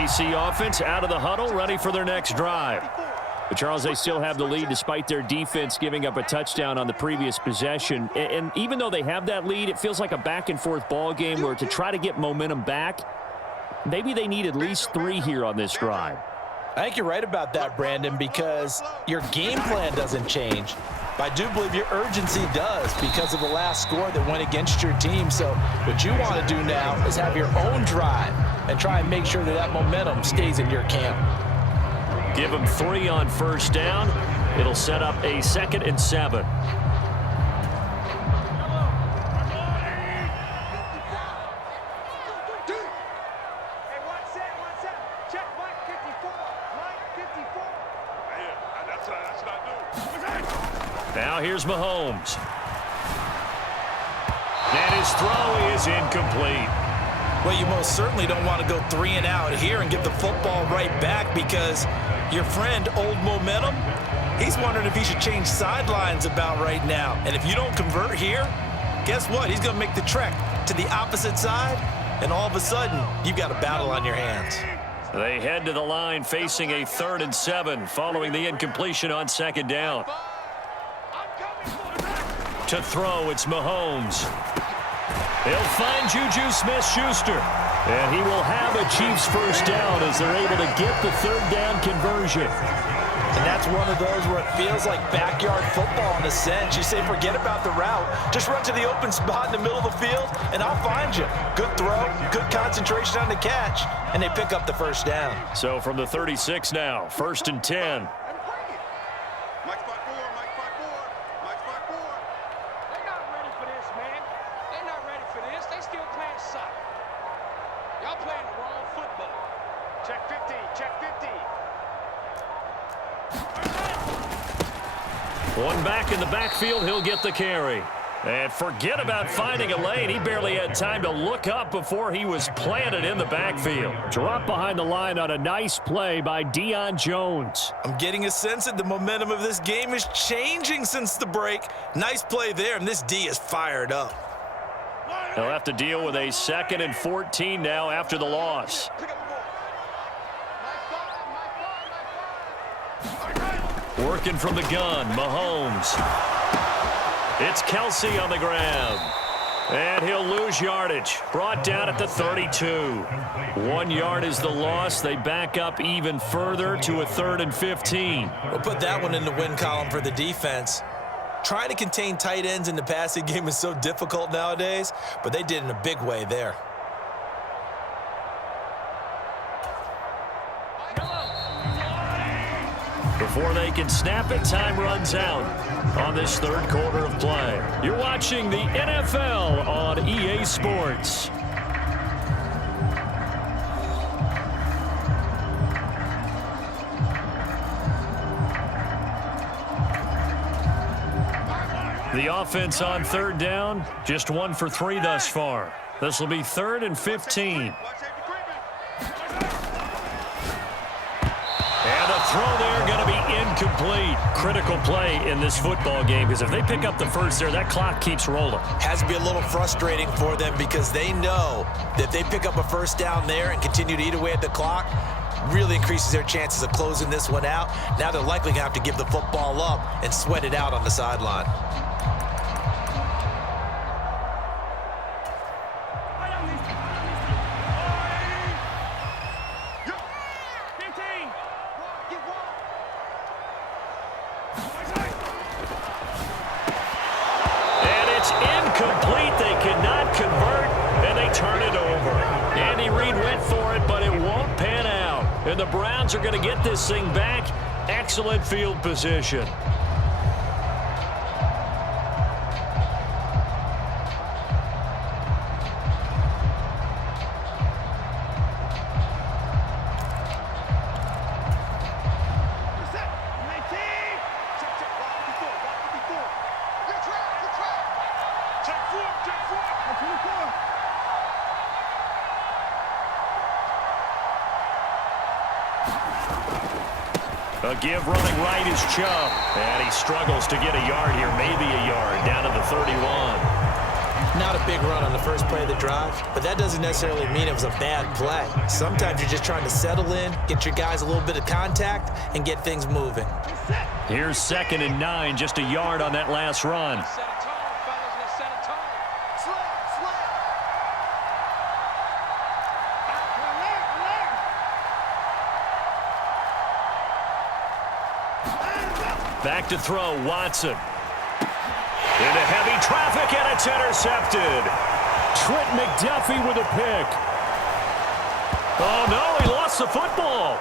KC offense out of the huddle, ready for their next drive. But Charles, they still have the lead despite their defense giving up a touchdown on the previous possession. And even though they have that lead, it feels like a back-and-forth ball game where to try to get momentum back, maybe they need at least 3 here on this drive. I think you're right about that, Brandon, because your game plan doesn't change. But I do believe your urgency does because of the last score that went against your team. So what you want to do now is have your own drive and try and make sure that that momentum stays in your camp. Give them 3 on first down. It'll set up a 2nd and 7. Now here's Mahomes. And his throw is incomplete. Well, you most certainly don't want to go 3 and out here and get the football right back because your friend, Old Momentum, he's wondering if he should change sidelines about right now. And if you don't convert here, guess what? He's going to make the trek to the opposite side, and all of a sudden, you've got a battle on your hands. They head to the line facing a 3rd and 7 following the incompletion on 2nd down. To throw, it's Mahomes. He'll find Juju Smith-Schuster. And he will have a Chiefs first down as they're able to get the 3rd down conversion. And that's one of those where it feels like backyard football in a sense. You say forget about the route. Just run to the open spot in the middle of the field, and I'll find you. Good throw, good concentration on the catch, and they pick up the first down. So from the 36 now, 1st and 10. One back in the backfield, he'll get the carry. And forget about finding a lane. He barely had time to look up before he was planted in the backfield. Drop behind the line on a nice play by Deion Jones. I'm getting a sense that the momentum of this game is changing since the break. Nice play there, and this D is fired up. He'll have to deal with a 2nd and 14 now after the loss. Working from the gun, Mahomes. It's Kelsey on the grab. And he'll lose yardage. Brought down at the 32. 1 yard is the loss. They back up even further to a 3rd and 15. We'll put that one in the win column for the defense. Trying to contain tight ends in the passing game is so difficult nowadays, but they did it in a big way there. Before they can snap it, time runs out on this 3rd quarter of play. You're watching the NFL on EA Sports. The offense on 3rd down, just 1 for 3 thus far. This will be 3rd and 15. Throw there going to be incomplete. Critical play in this football game because if they pick up the first there, that clock keeps rolling. Has to be a little frustrating for them because they know that if they pick up a first down there and continue to eat away at the clock, really increases their chances of closing this one out. Now they're likely going to have to give the football up and sweat it out on the sideline. Incomplete. They cannot convert, and they turn it over. Andy Reid went for it, but it won't pan out. And the Browns are going to get this thing back. Excellent field position. A give running right is Chubb. And he struggles to get a yard here, maybe a yard, down to the 31. Not a big run on the first play of the drive, but that doesn't necessarily mean it was a bad play. Sometimes you're just trying to settle in, get your guys a little bit of contact, and get things moving. Here's 2nd and 9, just a yard on that last run. Back to throw, Watson. Into heavy traffic, and it's intercepted. Trent McDuffie with a pick. Oh, no, he lost the football.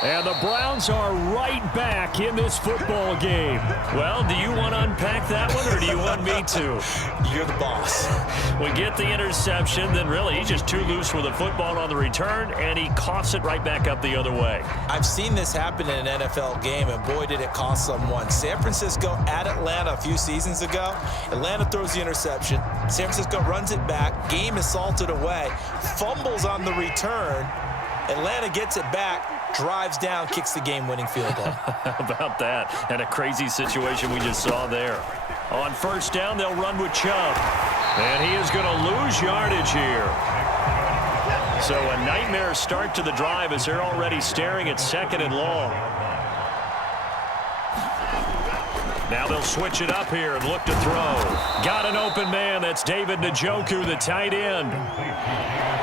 And the Browns are right back in this football game. Well, do you want to unpack that one, or do you want me to? You're the boss. We get the interception, then really he's just too loose with the football on the return, and he coughs it right back up the other way. I've seen this happen in an NFL game, and boy, did it cost someone. San Francisco at Atlanta a few seasons ago. Atlanta throws the interception. San Francisco runs it back. Game is salted away. Fumbles on the return. Atlanta gets it back, drives down, kicks the game-winning field goal. How about that? And a crazy situation we just saw there. On first down, they'll run with Chubb. And he is going to lose yardage here. So a nightmare start to the drive as they're already staring at 2nd and long. Now they'll switch it up here and look to throw. Got an open man. That's David Njoku, the tight end.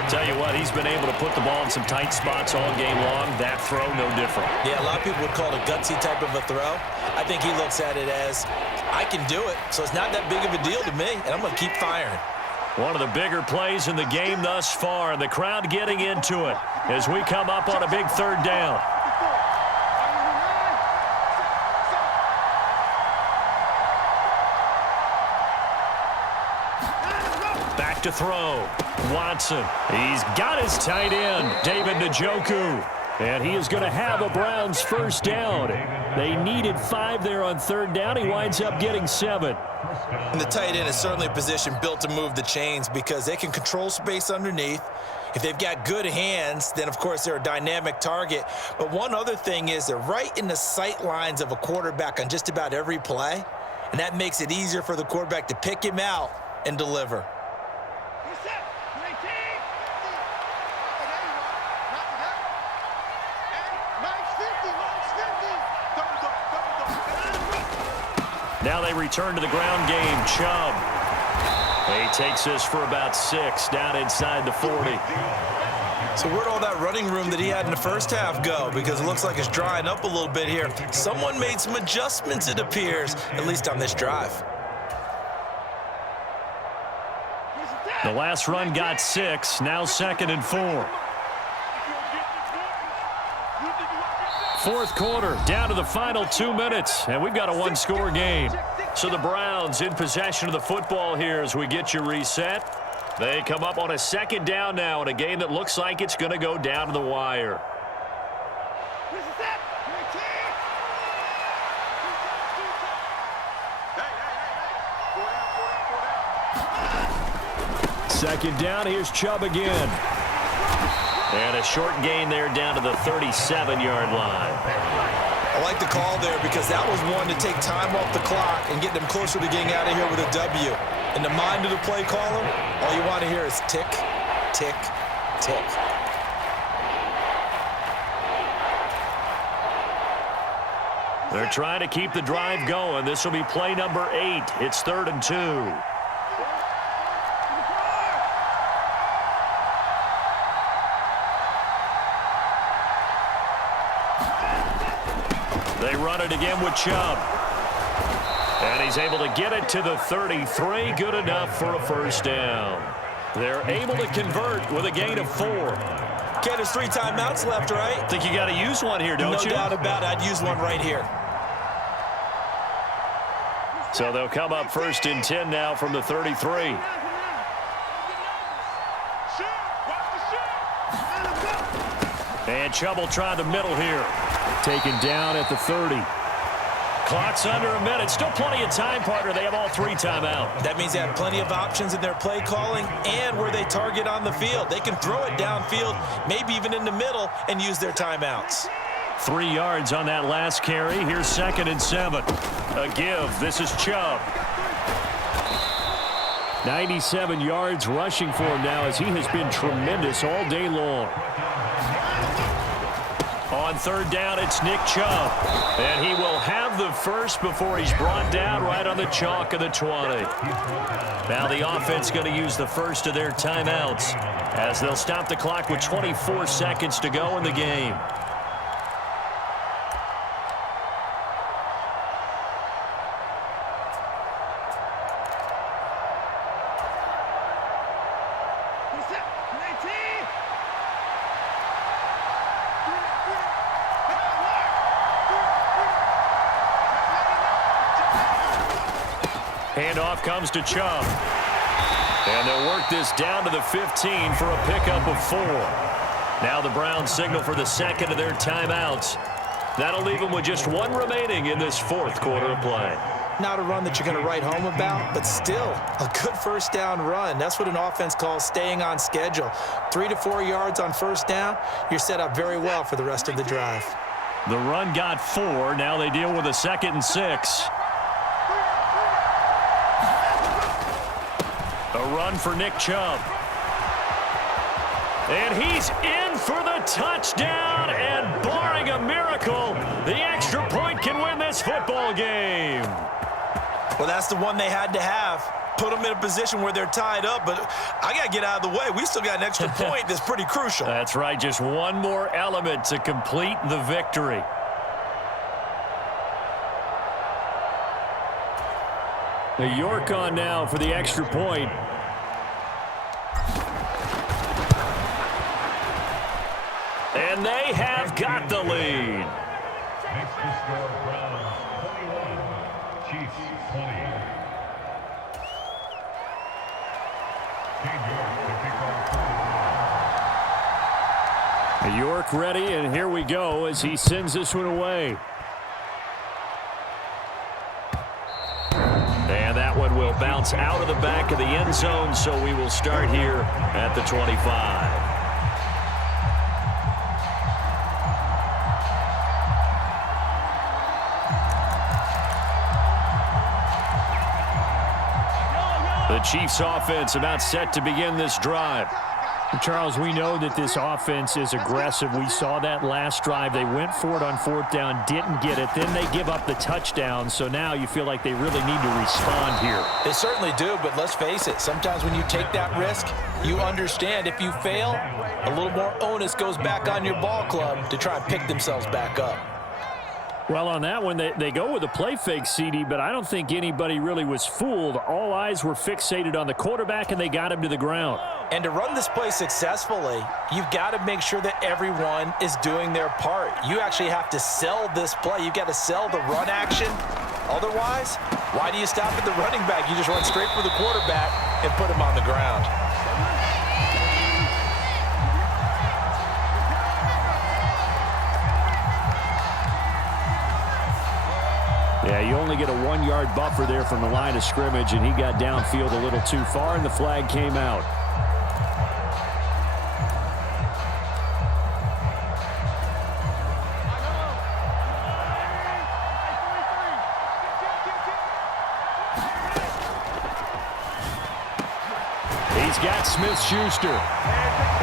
Tell you what, he's been able to put the ball in some tight spots all game long. That throw, no different. Yeah, a lot of people would call it a gutsy type of a throw. I think he looks at it as, I can do it, so it's not that big of a deal to me, and I'm going to keep firing. One of the bigger plays in the game thus far, and the crowd getting into it as we come up on a big 3rd down. Back to throw. Watson. He's got his tight end, David Njoku. And he is going to have a Browns first down. They needed 5 there on 3rd down. He winds up getting 7. And the tight end is certainly a position built to move the chains because they can control space underneath. If they've got good hands, then, of course, they're a dynamic target. But one other thing is they're right in the sight lines of a quarterback on just about every play. And that makes it easier for the quarterback to pick him out and deliver. Now they return to the ground game. Chubb. He takes this for about 6 down inside the 40. So where'd all that running room that he had in the first half go? Because it looks like it's drying up a little bit here. Someone made some adjustments, it appears, at least on this drive. The last run got 6. Now 2nd and 4. 4th quarter, down to the final 2 minutes, and we've got a 1-score game. So the Browns in possession of the football here as we get you reset. They come up on a 2nd down now in a game that looks like it's going to go down to the wire. Second down, here's Chubb again. And a short gain there down to the 37-yard line. I like the call there because that was one to take time off the clock and get them closer to getting out of here with a W. In the mind of the play caller, all you want to hear is tick, tick, tick. They're trying to keep the drive going. This will be play number 8. It's 3rd and 2. They run it again with Chubb. And he's able to get it to the 33. Good enough for a first down. They're able to convert with a gain of 4. Okay, there's 3 timeouts left, right? Think you got to use one here, don't you? No doubt about it. I'd use one right here. So they'll come up 1st and 10 now from the 33. And Chubb will try the middle here. Taken down at the 30. Clock's under a minute. Still plenty of time, partner. They have all 3 timeout. That means they have plenty of options in their play calling and where they target on the field. They can throw it downfield, maybe even in the middle, and use their timeouts. 3 yards on that last carry. Here's 2nd and 7. A give. This is Chubb. 97 yards rushing for him now as he has been tremendous all day long. On third down, it's Nick Chubb. And he will have the first before he's brought down right on the chalk of the 20. Now the offense going to use the first of their timeouts as they'll stop the clock with 24 seconds to go in the game. Handoff comes to Chubb. And they'll work this down to the 15 for a pickup of 4. Now the Browns signal for the second of their timeouts. That'll leave them with just 1 remaining in this fourth quarter of play. Not a run that you're going to write home about, but still a good first down run. That's what an offense calls staying on schedule. 3 to 4 yards on first down, you're set up very well for the rest of the drive. The run got 4. Now they deal with a 2nd and 6. A run for Nick Chubb. And he's in for the touchdown, and barring a miracle, the extra point can win this football game. Well, that's the one they had to have. Put them in a position where they're tied up, but I got to get out of the way. We still got an extra point that's pretty crucial. That's right, just one more element to complete the victory. York on now for the extra point. And they have got the lead. Next to score, Browns 21, Chiefs 20. York ready, and here we go as he sends this one away. And that one will bounce out of the back of the end zone, so we will start here at the 25. The Chiefs offense about set to begin this drive. Charles, we know that this offense is aggressive. We saw that last drive. They went for it on fourth down, didn't get it. Then they give up the touchdown. So now you feel like they really need to respond here. They certainly do, but let's face it. Sometimes when you take that risk, you understand if you fail, a little more onus goes back on your ball club to try and pick themselves back up. Well, on that one, they go with a play fake, CD, but I don't think anybody really was fooled. All eyes were fixated on the quarterback, and they got him to the ground. And to run this play successfully, you've got to make sure that everyone is doing their part. You actually have to sell this play. You've got to sell the run action. Otherwise, why do you stop at the running back? You just run straight for the quarterback and put him on the ground. Yeah, you only get a 1-yard buffer there from the line of scrimmage, and he got downfield a little too far, and the flag came out. He's got Smith-Schuster.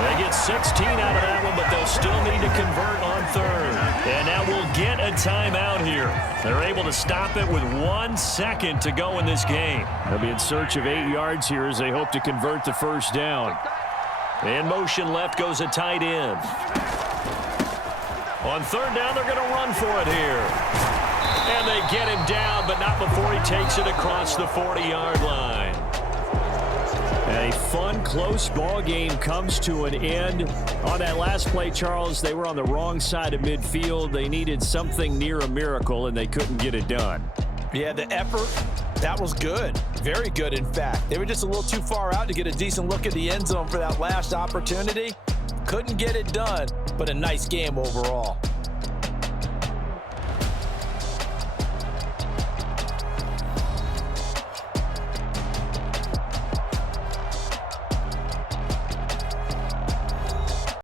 They get 16 out of that one, but they'll still need to convert on third. And now we'll get a timeout here. They're able to stop it with 1 second to go in this game. They'll be in search of 8 yards here as they hope to convert the first down. In motion left goes a tight end. On third down, they're going to run for it here. And they get him down, but not before he takes it across the 40-yard line. A fun, close ball game comes to an end. On that last play, Charles, they were on the wrong side of midfield. They needed something near a miracle, and they couldn't get it done. Yeah, the effort, that was good. Very good, in fact. They were just a little too far out to get a decent look at the end zone for that last opportunity. Couldn't get it done, but a nice game overall.